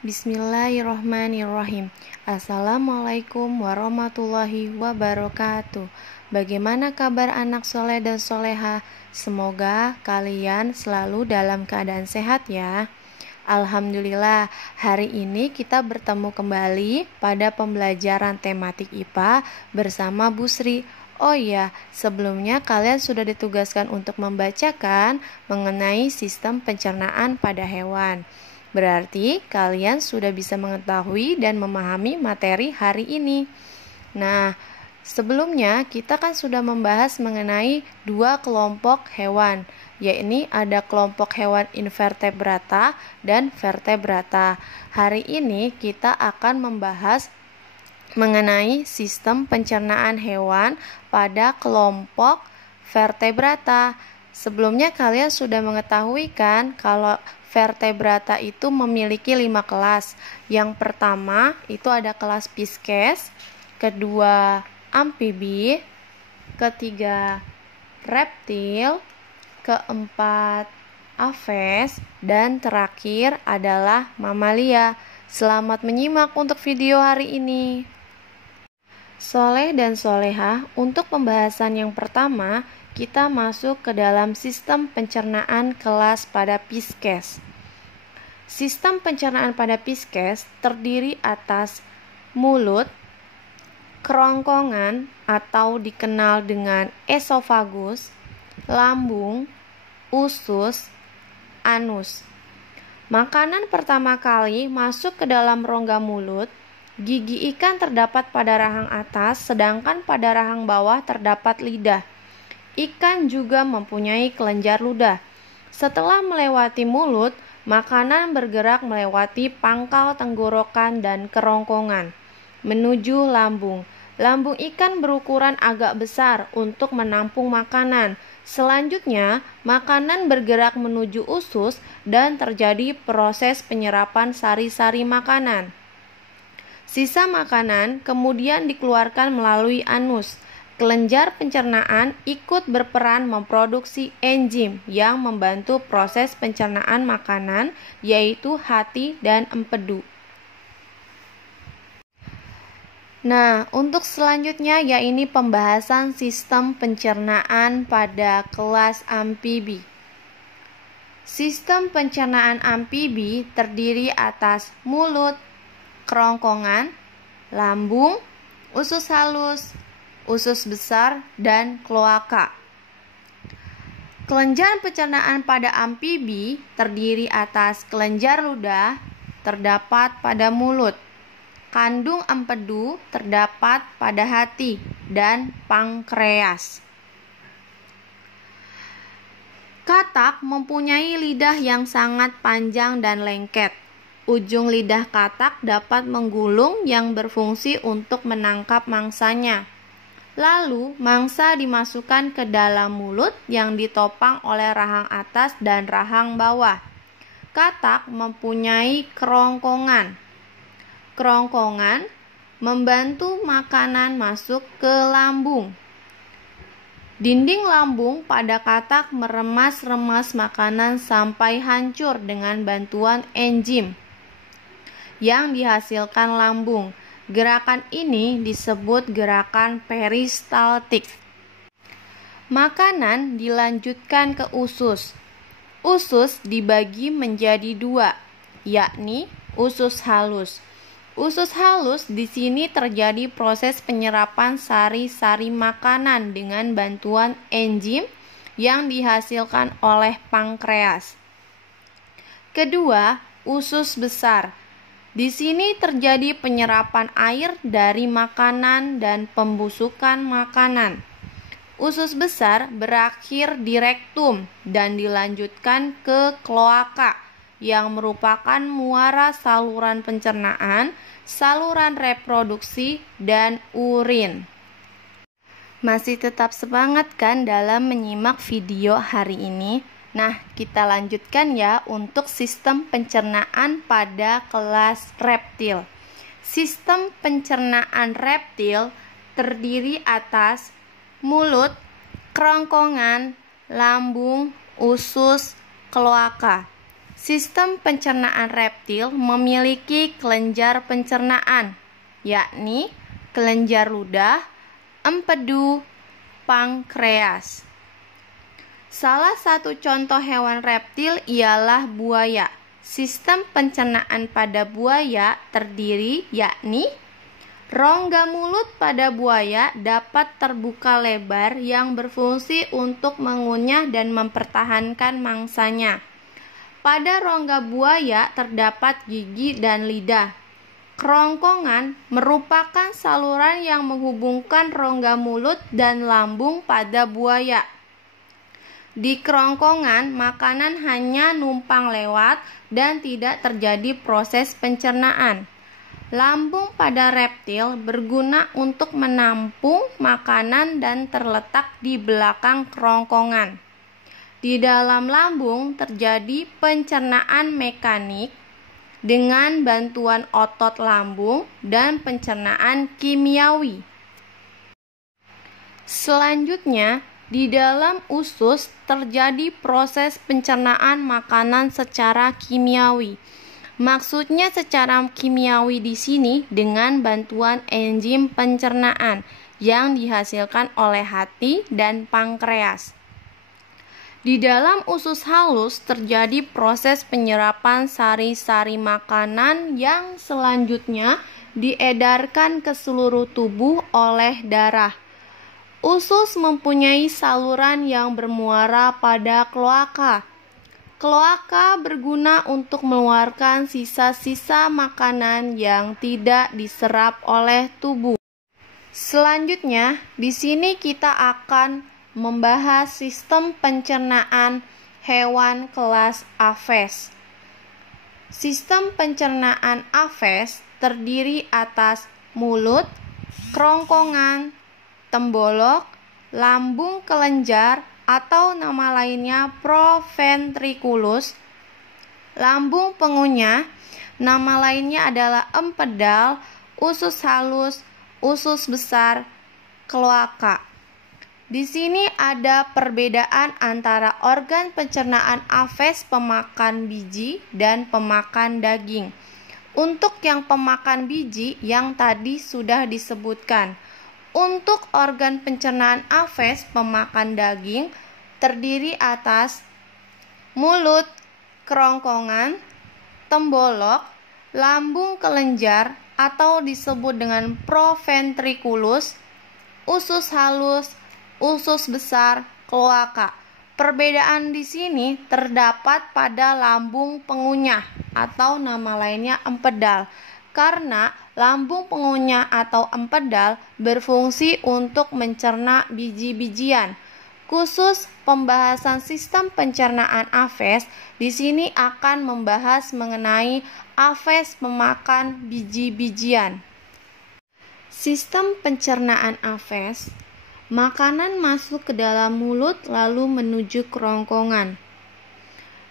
Bismillahirrahmanirrahim. Assalamualaikum warahmatullahi wabarakatuh. Bagaimana kabar anak soleh dan soleha? Semoga kalian selalu dalam keadaan sehat ya. Alhamdulillah, hari ini kita bertemu kembali pada pembelajaran tematik IPA bersama Bu Sri. Oh iya, sebelumnya kalian sudah ditugaskan untuk membacakan mengenai sistem pencernaan pada hewan. Berarti kalian sudah bisa mengetahui dan memahami materi hari ini. Nah, sebelumnya kita kan sudah membahas mengenai dua kelompok hewan, yakni ada kelompok hewan invertebrata dan vertebrata. Hari ini kita akan membahas mengenai sistem pencernaan hewan pada kelompok vertebrata. Sebelumnya kalian sudah mengetahui kan kalau vertebrata itu memiliki 5 kelas. Yang pertama itu ada kelas Pisces, kedua amfibi, ketiga reptil, keempat aves, dan terakhir adalah mamalia. Selamat menyimak untuk video hari ini. Soleh dan soleha, untuk pembahasan yang pertama, kita masuk ke dalam sistem pencernaan kelas pada Pisces. Sistem pencernaan pada Pisces terdiri atas mulut, kerongkongan atau dikenal dengan esofagus, lambung, usus, anus. Makanan pertama kali masuk ke dalam rongga mulut. Gigi ikan terdapat pada rahang atas, sedangkan pada rahang bawah terdapat lidah. Ikan juga mempunyai kelenjar ludah. Setelah melewati mulut, makanan bergerak melewati pangkal tenggorokan dan kerongkongan menuju lambung. Lambung ikan berukuran agak besar untuk menampung makanan. Selanjutnya, makanan bergerak menuju usus dan terjadi proses penyerapan sari-sari makanan. Sisa makanan kemudian dikeluarkan melalui anus. Kelenjar pencernaan ikut berperan memproduksi enzim yang membantu proses pencernaan makanan, yaitu hati dan empedu. Nah, untuk selanjutnya yaitu pembahasan sistem pencernaan pada kelas amfibi. Sistem pencernaan amfibi terdiri atas mulut, kerongkongan, lambung, usus halus, usus besar, dan kloaka. Kelenjar pencernaan pada amfibi terdiri atas kelenjar ludah terdapat pada mulut, kandung empedu terdapat pada hati, dan pankreas. Katak mempunyai lidah yang sangat panjang dan lengket. Ujung lidah katak dapat menggulung yang berfungsi untuk menangkap mangsanya. Lalu, mangsa dimasukkan ke dalam mulut yang ditopang oleh rahang atas dan rahang bawah. Katak mempunyai kerongkongan. Kerongkongan membantu makanan masuk ke lambung. Dinding lambung pada katak meremas-remas makanan sampai hancur dengan bantuan enzim yang dihasilkan lambung. Gerakan ini disebut gerakan peristaltik. Makanan dilanjutkan ke usus. Usus dibagi menjadi dua, yakni usus halus. Usus halus di sini terjadi proses penyerapan sari-sari makanan dengan bantuan enzim yang dihasilkan oleh pankreas. Kedua, usus besar. Di sini terjadi penyerapan air dari makanan dan pembusukan makanan. Usus besar berakhir di rektum dan dilanjutkan ke kloaka yang merupakan muara saluran pencernaan, saluran reproduksi, dan urin. Masih tetap semangat kan dalam menyimak video hari ini? Nah, kita lanjutkan ya untuk sistem pencernaan pada kelas reptil. Sistem pencernaan reptil terdiri atas mulut, kerongkongan, lambung, usus, kloaka. Sistem pencernaan reptil memiliki kelenjar pencernaan, yakni kelenjar ludah, empedu, pankreas. Salah satu contoh hewan reptil ialah buaya. Sistem pencernaan pada buaya terdiri yakni rongga mulut pada buaya dapat terbuka lebar yang berfungsi untuk mengunyah dan mempertahankan mangsanya. Pada rongga buaya terdapat gigi dan lidah. Kerongkongan merupakan saluran yang menghubungkan rongga mulut dan lambung pada buaya. Di kerongkongan, makanan hanya numpang lewat dan tidak terjadi proses pencernaan. Lambung pada reptil berguna untuk menampung makanan dan terletak di belakang kerongkongan. Di dalam lambung terjadi pencernaan mekanik dengan bantuan otot lambung dan pencernaan kimiawi. Selanjutnya, di dalam usus terjadi proses pencernaan makanan secara kimiawi. Maksudnya secara kimiawi di sini dengan bantuan enzim pencernaan yang dihasilkan oleh hati dan pankreas. Di dalam usus halus terjadi proses penyerapan sari-sari makanan yang selanjutnya diedarkan ke seluruh tubuh oleh darah. Usus mempunyai saluran yang bermuara pada kloaka. Kloaka berguna untuk mengeluarkan sisa-sisa makanan yang tidak diserap oleh tubuh. Selanjutnya, di sini kita akan membahas sistem pencernaan hewan kelas Aves. Sistem pencernaan Aves terdiri atas mulut, kerongkongan, tembolok, lambung kelenjar atau nama lainnya proventriculus, lambung pengunyah, nama lainnya adalah empedal, usus halus, usus besar, kloaka. Di sini ada perbedaan antara organ pencernaan Aves pemakan biji dan pemakan daging. Untuk yang pemakan biji yang tadi sudah disebutkan. Untuk organ pencernaan Aves pemakan daging terdiri atas mulut, kerongkongan, tembolok, lambung kelenjar atau disebut dengan proventriculus, usus halus, usus besar, kloaka. Perbedaan di sini terdapat pada lambung pengunyah atau nama lainnya empedal. Karena lambung pengunyah atau empedal berfungsi untuk mencerna biji-bijian. Khusus pembahasan sistem pencernaan Aves di sini akan membahas mengenai Aves pemakan biji-bijian. Sistem pencernaan Aves, makanan masuk ke dalam mulut lalu menuju kerongkongan.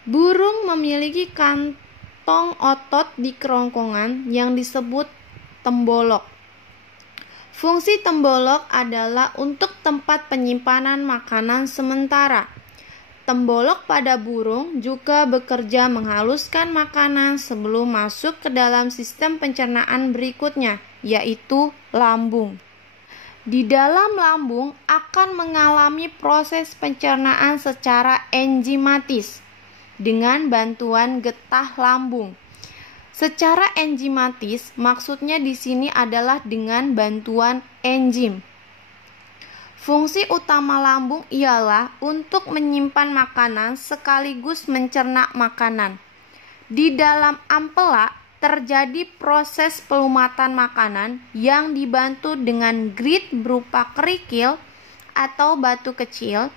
Burung memiliki kantong otot di kerongkongan yang disebut tembolok. Fungsi tembolok adalah untuk tempat penyimpanan makanan sementara. Tembolok pada burung juga bekerja menghaluskan makanan sebelum masuk ke dalam sistem pencernaan berikutnya, yaitu lambung. Di dalam lambung akan mengalami proses pencernaan secara enzimatis dengan bantuan getah lambung. Secara enzimatis maksudnya di sini adalah dengan bantuan enzim. Fungsi utama lambung ialah untuk menyimpan makanan sekaligus mencerna makanan. Di dalam ampela terjadi proses pelumatan makanan yang dibantu dengan grit berupa kerikil atau batu kecil,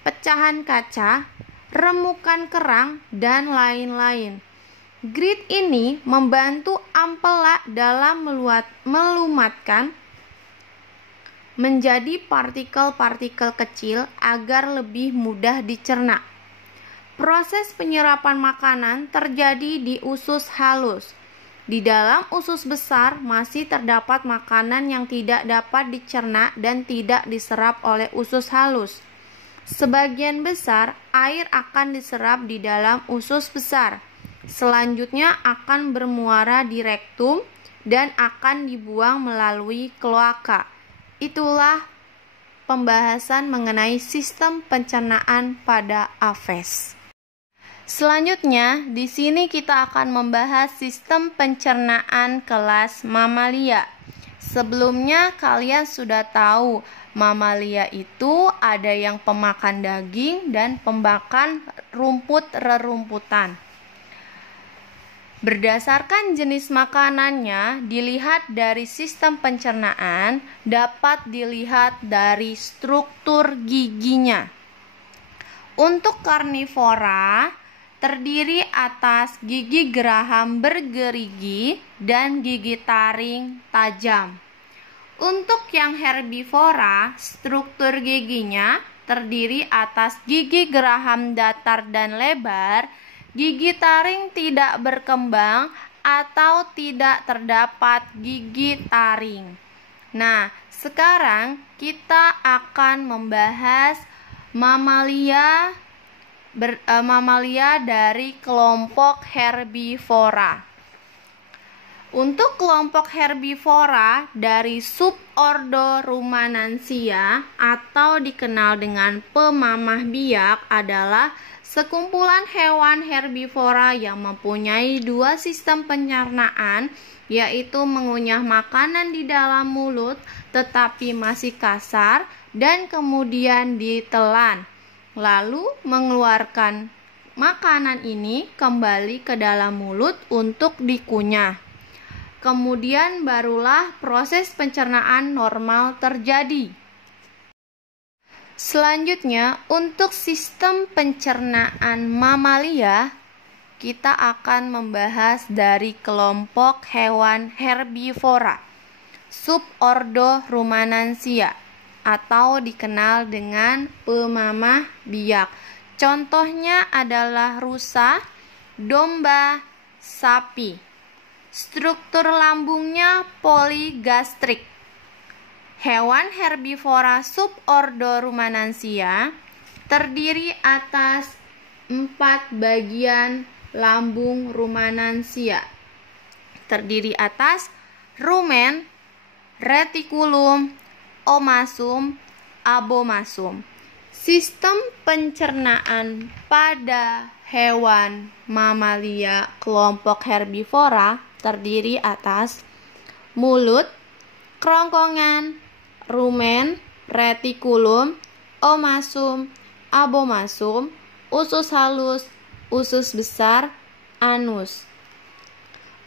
pecahan kaca, remukan kerang, dan lain-lain. Grit ini membantu ampela dalam melumatkan menjadi partikel-partikel kecil agar lebih mudah dicerna. Proses penyerapan makanan terjadi di usus halus. Di dalam usus besar masih terdapat makanan yang tidak dapat dicerna dan tidak diserap oleh usus halus. Sebagian besar air akan diserap di dalam usus besar. Selanjutnya akan bermuara di rektum dan akan dibuang melalui kloaka. Itulah pembahasan mengenai sistem pencernaan pada aves. Selanjutnya, di sini kita akan membahas sistem pencernaan kelas mamalia. Sebelumnya kalian sudah tahu, mamalia itu ada yang pemakan daging dan pemakan rumput-rerumputan. Berdasarkan jenis makanannya, dilihat dari sistem pencernaan, dapat dilihat dari struktur giginya. Untuk karnivora, terdiri atas gigi geraham bergerigi dan gigi taring tajam. Untuk yang herbivora, struktur giginya terdiri atas gigi geraham datar dan lebar, gigi taring tidak berkembang atau tidak terdapat gigi taring. Nah, sekarang kita akan membahas mamalia dari kelompok herbivora. Untuk kelompok herbivora dari subordo Rumenansia atau dikenal dengan pemamah biak adalah sekumpulan hewan herbivora yang mempunyai dua sistem pencernaan, yaitu mengunyah makanan di dalam mulut tetapi masih kasar dan kemudian ditelan, lalu mengeluarkan makanan ini kembali ke dalam mulut untuk dikunyah. Kemudian barulah proses pencernaan normal terjadi. Selanjutnya, untuk sistem pencernaan mamalia, kita akan membahas dari kelompok hewan herbivora, subordo Rumenansia, atau dikenal dengan pemamah biak. Contohnya adalah rusa, domba, sapi. Struktur lambungnya poligastrik. Hewan herbivora subordo Rumenansia terdiri atas 4 bagian lambung Rumenansia. Terdiri atas rumen, retikulum, omasum, abomasum. Sistem pencernaan pada hewan mamalia kelompok herbivora terdiri atas mulut, kerongkongan, rumen, retikulum, omasum, abomasum, usus halus, usus besar, anus.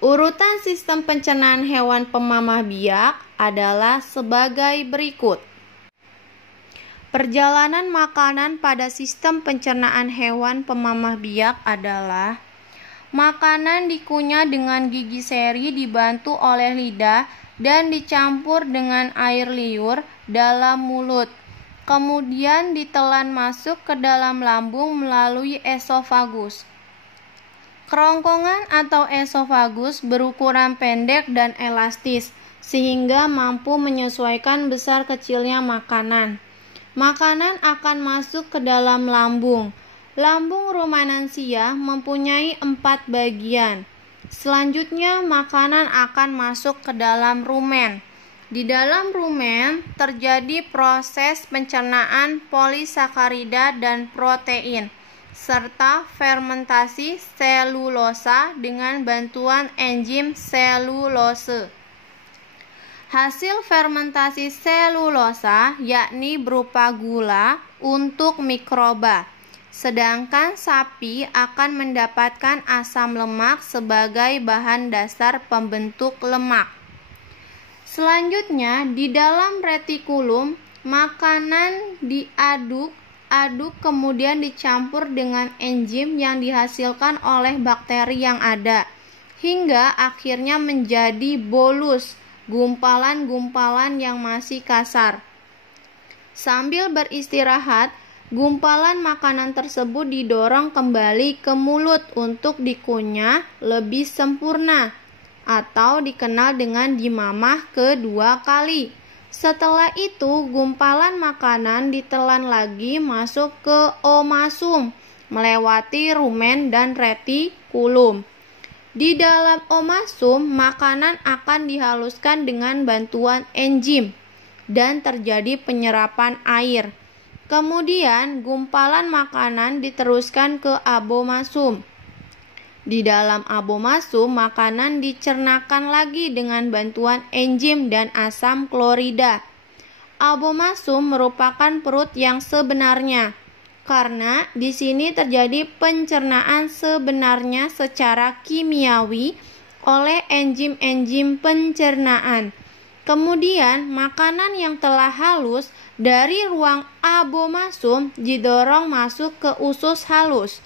Urutan sistem pencernaan hewan pemamah biak adalah sebagai berikut. Perjalanan makanan pada sistem pencernaan hewan pemamah biak adalah: makanan dikunyah dengan gigi seri dibantu oleh lidah dan dicampur dengan air liur dalam mulut. Kemudian ditelan masuk ke dalam lambung melalui esofagus. Kerongkongan atau esofagus berukuran pendek dan elastis sehingga mampu menyesuaikan besar kecilnya makanan. Makanan akan masuk ke dalam lambung. Lambung Rumenansia mempunyai 4 bagian. Selanjutnya makanan akan masuk ke dalam rumen. Di dalam rumen terjadi proses pencernaan polisakarida dan protein, serta fermentasi selulosa dengan bantuan enzim selulose. Hasil fermentasi selulosa yakni berupa gula untuk mikroba, sedangkan sapi akan mendapatkan asam lemak sebagai bahan dasar pembentuk lemak. Selanjutnya, di dalam retikulum, makanan diaduk kemudian dicampur dengan enzim yang dihasilkan oleh bakteri yang ada, hingga akhirnya menjadi bolus, gumpalan-gumpalan yang masih kasar. Sambil beristirahat, gumpalan makanan tersebut didorong kembali ke mulut untuk dikunyah lebih sempurna, atau dikenal dengan dimamah kedua kali. Setelah itu, gumpalan makanan ditelan lagi masuk ke omasum. melewati rumen dan retikulum. Di dalam omasum, makanan akan dihaluskan dengan bantuan enzim dan terjadi penyerapan air. Kemudian, gumpalan makanan diteruskan ke abomasum. Di dalam abomasum, makanan dicernakan lagi dengan bantuan enzim dan asam klorida. Abomasum merupakan perut yang sebenarnya, karena di sini terjadi pencernaan sebenarnya secara kimiawi oleh enzim-enzim pencernaan. Kemudian, makanan yang telah halus dari ruang abomasum didorong masuk ke usus halus.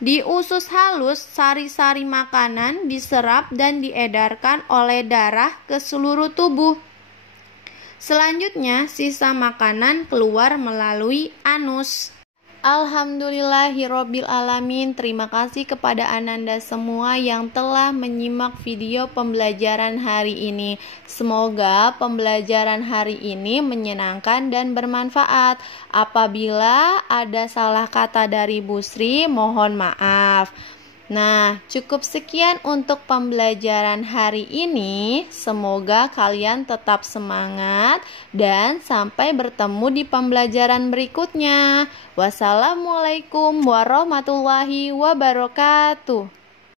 Di usus halus, sari-sari makanan diserap dan diedarkan oleh darah ke seluruh tubuh. Selanjutnya, sisa makanan keluar melalui anus. Alhamdulillahirobbil alamin. Terima kasih kepada Ananda semua yang telah menyimak video pembelajaran hari ini. Semoga pembelajaran hari ini menyenangkan dan bermanfaat. Apabila ada salah kata dari Bu Sri, mohon maaf. Nah, cukup sekian untuk pembelajaran hari ini. Semoga kalian tetap semangat dan sampai bertemu di pembelajaran berikutnya. Wassalamualaikum warahmatullahi wabarakatuh.